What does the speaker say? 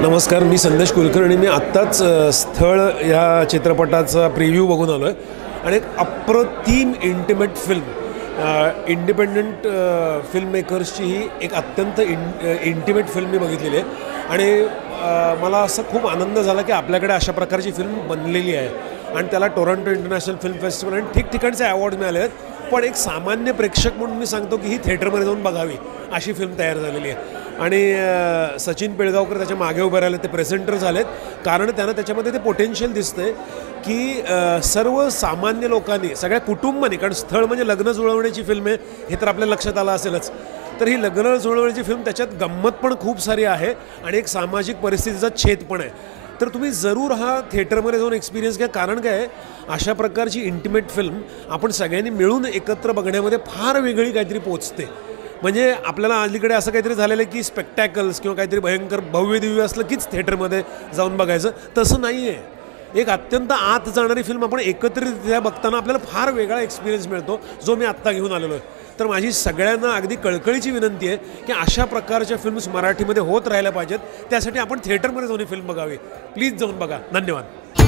नमस्कार, मी संदेश कुलकर्णी आणि मी आत्ताच स्थळ या चित्रपटाचा प्रिव्ह्यू बघून आलो आहे आणि एक अप्रतिम इंटिमेट फिल्म इंडिपेंडंट फिल्म मेकर्सची ही एक अत्यंत इंटिमेट फिल्म मी बघितलेली आहे आणि मला असं खूप आनंद झाला की आपल्याकडे अशा प्रकारची फिल्म बनलेली आहे आणि त्याला टोरंटो इंटरनॅशनल फिल्म फेस्टिवल आणि ठिकठिकाणचे अवॉर्ड मिळाले आहेत. पण एक सामान्य प्रेक्षक म्हणून मी सांगतो की ही थिएटरमध्ये जाऊन बघावी अशी फिल्म तयार झालेली आहे. आणि सचिन पिळगावकर त्याच्या मागे उभे राहिले, ते प्रेझेंटर झालेत, कारण त्यांना त्याच्यामध्ये ते पोटेन्शियल दिसतंय की सर्व सामान्य लोकांनी, सगळ्या कुटुंबांनी, कारण स्थळ म्हणजे लग्न जुळवण्याची फिल्म आहे हे तर आपल्या लक्षात आलं असेलच, तर ही लग्न जुळवण्याची फिल्म, त्याच्यात गंमत पण खूप सारी आहे आणि एक सामाजिक परिस्थितीचा छेद पण आहे. तर तुम्ही जरूर हा थिएटरमध्ये जाऊन एक्सपिरियन्स घ्या, कारण काय आहे, अशा प्रकारची इंटिमेट फिल्म आपण सगळ्यांनी मिळून एकत्र बघण्यामध्ये फार वेगळी काहीतरी पोचते. म्हणजे आपल्याला अलीकडे असं काहीतरी झालेलं आहे की स्पेक्टॅकल्स किंवा काहीतरी भयंकर भव्य दिव्य असलं कीच थिएटरमध्ये जाऊन बघायचं, तसं नाही आहे. एक अत्यंत आत जाणारी फिल्म आपण एकत्रितरित्या बघताना आपल्याला फार वेगळा एक्सपिरियन्स मिळतो, जो मी आत्ता घेऊन आलेलो आहे. तर माझी सगळ्यांना अगदी कळकळीची विनंती आहे की अशा प्रकारच्या फिल्म्स मराठीमध्ये होत राहिल्या पाहिजेत. त्यासाठी आपण थिएटरमध्ये जाऊन ही फिल्म बघावी. प्लीज जाऊन बघा. धन्यवाद.